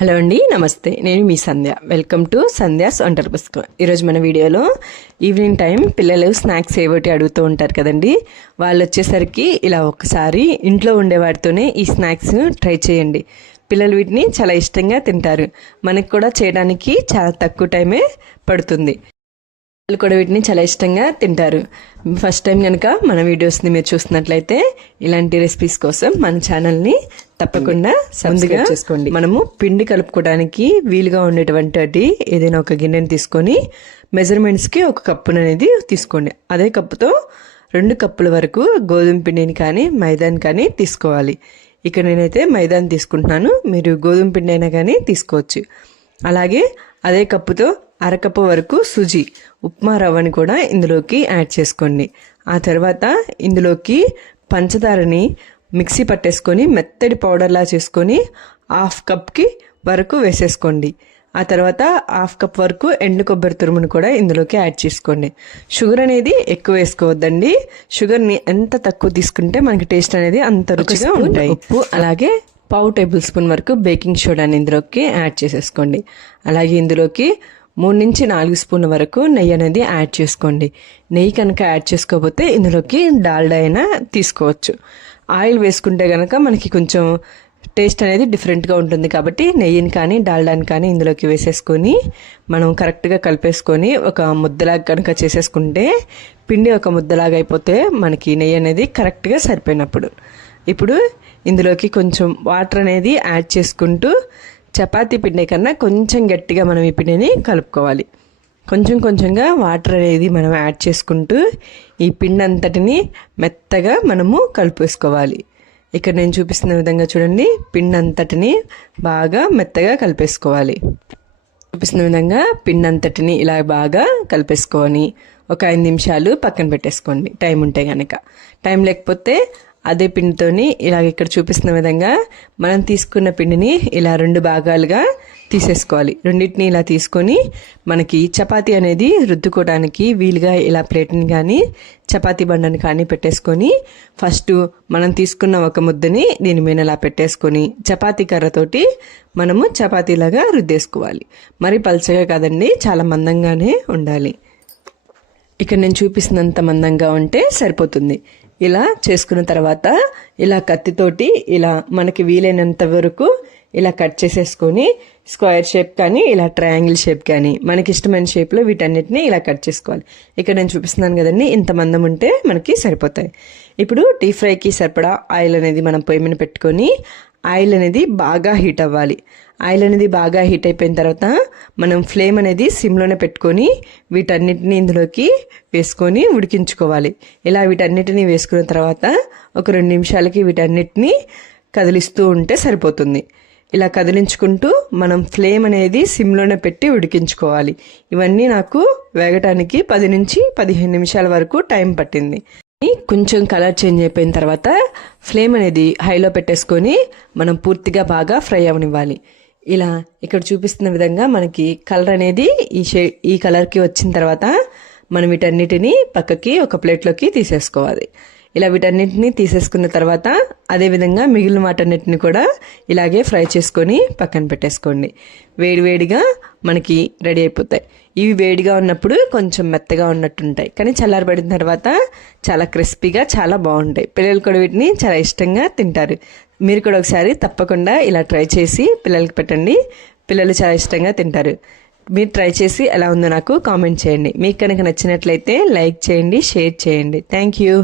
Hello అండి, నమస్తే. నేను మీ సంధ్య. వెల్కమ్ టు సంధ్యాస్ వంటల పుస్తకం. ఈరోజు మన వీడియోలో ఈవినింగ్ టైం పిల్లలు స్నాక్స్ ఏవోటి అడుగుతూ ఉంటారు కదండి. వాళ్ళు వచ్చేసరికి ఇలా ఒకసారి ఇంట్లో ఉండే వాటితోనే ఈ స్నాక్స్ ట్రై చేయండి. పిల్లలు వీటిని చాలా ఇష్టంగా తింటారు. మనకు కూడా చేయడానికి చాలా తక్కువ టైమే పడుతుంది. పిల్లలు కూడా వీటిని చాలా ఇష్టంగా తింటారు. ఫస్ట్ టైం కనుక మన వీడియోస్ని మీరు చూస్తున్నట్లయితే ఇలాంటి రెసిపీస్ కోసం మన ఛానల్ని తప్పకుండా ముందుగా చేసుకోండి. మనము పిండి కలుపుకోవడానికి వీలుగా ఉండేటువంటి ఏదైనా ఒక గిన్నెని తీసుకొని మెజర్మెంట్స్కి ఒక కప్పును అనేది తీసుకోండి. అదే కప్పుతో 2 కప్పుల వరకు గోధుమ పిండిని కానీ మైదాని కానీ తీసుకోవాలి. ఇక్కడ నేనైతే మైదాని తీసుకుంటున్నాను, మీరు గోధుమ పిండి అయినా కానీ తీసుకోవచ్చు. అలాగే అదే కప్పుతో అరకప్పు వరకు సుజీ ఉప్మా రవ్వని కూడా ఇందులోకి యాడ్ చేసుకోండి. ఆ తర్వాత ఇందులోకి పంచదారని మిక్సీ పట్టేసుకొని మెత్తడి పౌడర్లా చేసుకొని 1/2 కప్కి వరకు వేసేసుకోండి. ఆ తర్వాత 1/2 కప్ వరకు ఎండు కొబ్బరి తురుమును కూడా ఇందులోకి యాడ్ చేసుకోండి. షుగర్ అనేది ఎక్కువ వేసుకోవద్దండి. షుగర్ని ఎంత తక్కువ తీసుకుంటే మనకి టేస్ట్ అనేది అంత రుచిగా ఉంటాయి. ఉప్పు అలాగే 1/2 టేబుల్ స్పూన్ వరకు బేకింగ్ సోడాని ఇందులోకి యాడ్ చేసేసుకోండి. అలాగే ఇందులోకి 3 నుంచి 4 స్పూన్ల వరకు నెయ్యి అనేది యాడ్ చేసుకోండి. నెయ్యి కనుక యాడ్ చేసుకోకపోతే ఇందులోకి డాల్డా అయినా తీసుకోవచ్చు. ఆయిల్ వేసుకుంటే కనుక మనకి కొంచెం టేస్ట్ అనేది డిఫరెంట్గా ఉంటుంది. కాబట్టి నెయ్యిని కానీ డాల్డాని కానీ ఇందులోకి వేసేసుకొని మనం కరెక్ట్గా కలిపేసుకొని ఒక ముద్దలాగా కనుక చేసేసుకుంటే పిండి ఒక ముద్దలాగా అయిపోతే మనకి నెయ్యి అనేది కరెక్ట్గా సరిపోయినప్పుడు ఇప్పుడు ఇందులోకి కొంచెం వాటర్ అనేది యాడ్ చేసుకుంటూ చపాతీ పిండి కన్నా కొంచెం గట్టిగా మనం ఈ పిండిని కలుపుకోవాలి. కొంచెం కొంచెంగా వాటర్ అనేది మనం యాడ్ చేసుకుంటూ ఈ పిండి అంతటిని మెత్తగా మనము కలిపేసుకోవాలి. ఇక్కడ నేను చూపిస్తున్న విధంగా చూడండి, పిండి అంతటిని బాగా మెత్తగా కలిపేసుకోవాలి. చూపిస్తున్న విధంగా పిండి అంతటిని ఇలా బాగా కలిపేసుకొని ఒక 5 నిమిషాలు పక్కన పెట్టేసుకోండి, టైం ఉంటే కనుక. టైం లేకపోతే అదే పిండితోని ఇలా ఇక్కడ చూపిస్తున్న విధంగా మనం తీసుకున్న పిండిని ఇలా 2 భాగాలుగా తీసేసుకోవాలి. రెండింటిని ఇలా తీసుకొని మనకి చపాతీ అనేది రుద్దుకోవడానికి వీలుగా ఇలా ప్లేట్ని కానీ చపాతీ బండని కానీ పెట్టేసుకొని ఫస్ట్ మనం తీసుకున్న ఒక ముద్దని దీని మీద ఇలా పెట్టేసుకొని చపాతీ కర్రతోటి మనము చపాతీలాగా రుద్దేసుకోవాలి. మరి పల్చగా కాదండి, చాలా మందంగానే ఉండాలి. ఇక్కడ నేను చూపిస్తున్నంత మందంగా ఉంటే సరిపోతుంది. ఇలా చేసుకున్న తర్వాత ఇలా కత్తితోటి ఇలా మనకి వీలైనంత వరకు ఇలా కట్ చేసేసుకొని స్క్వేర్ షేప్ కానీ ఇలా ట్రయాంగిల్ షేప్ కానీ మనకి ఇష్టమైన షేప్లో వీటన్నిటిని ఇలా కట్ చేసుకోవాలి. ఇక్కడ నేను చూపిస్తున్నాను కదండి, ఇంత మందం ఉంటే మనకి సరిపోతాయి. ఇప్పుడు డీప్ ఫ్రైకి సరిపడా ఆయిల్ అనేది మనం పొయ్యి మీద పెట్టుకొని ఆయిల్ అనేది బాగా హీట్ అవ్వాలి. ఆయిల్ అనేది బాగా హీట్ అయిపోయిన తర్వాత మనం ఫ్లేమ్ అనేది సిమ్లోనే పెట్టుకొని వీటన్నిటిని ఇందులోకి వేసుకొని ఉడికించుకోవాలి. ఇలా వీటన్నిటిని వేసుకున్న తర్వాత ఒక 2 నిమిషాలకి వీటన్నిటిని కదిలిస్తూ ఉంటే సరిపోతుంది. ఇలా కదిలించుకుంటూ మనం ఫ్లేమ్ అనేది సిమ్లోనే పెట్టి ఉడికించుకోవాలి. ఇవన్నీ నాకు వేగటానికి 10 నుంచి 15 నిమిషాల వరకు టైం పట్టింది. కొంచెం కలర్ చేంజ్ అయిపోయిన తర్వాత ఫ్లేమ్ అనేది హైలో పెట్టేసుకొని మనం పూర్తిగా బాగా ఫ్రై అవనివ్వాలి. ఇలా ఇక్కడ చూపిస్తున్న విధంగా మనకి కలర్ అనేది ఈ కలర్కి వచ్చిన తర్వాత మనం వీటన్నిటిని పక్కకి ఒక ప్లేట్లోకి తీసేసుకోవాలి. ఇలా వీటన్నిటిని తీసేసుకున్న తర్వాత అదేవిధంగా మిగిలిన వాటన్నిటిని కూడా ఇలాగే ఫ్రై చేసుకొని పక్కన పెట్టేసుకోండి. వేడివేడిగా మనకి రెడీ అయిపోతాయి. ఇవి వేడిగా ఉన్నప్పుడు కొంచెం మెత్తగా ఉన్నట్టుంటాయి, కానీ చల్లారబడిన తర్వాత చాలా క్రిస్పీగా చాలా బాగుంటాయి. పిల్లలు కూడా వీటిని చాలా ఇష్టంగా తింటారు. మీరు కూడా ఒకసారి తప్పకుండా ఇలా ట్రై చేసి పిల్లలకి పెట్టండి. పిల్లలు చాలా ఇష్టంగా తింటారు. మీరు ట్రై చేసి ఎలా ఉందో నాకు కామెంట్ చేయండి. మీకు కనుక నచ్చినట్లయితే లైక్ చేయండి, షేర్ చేయండి. Thank you.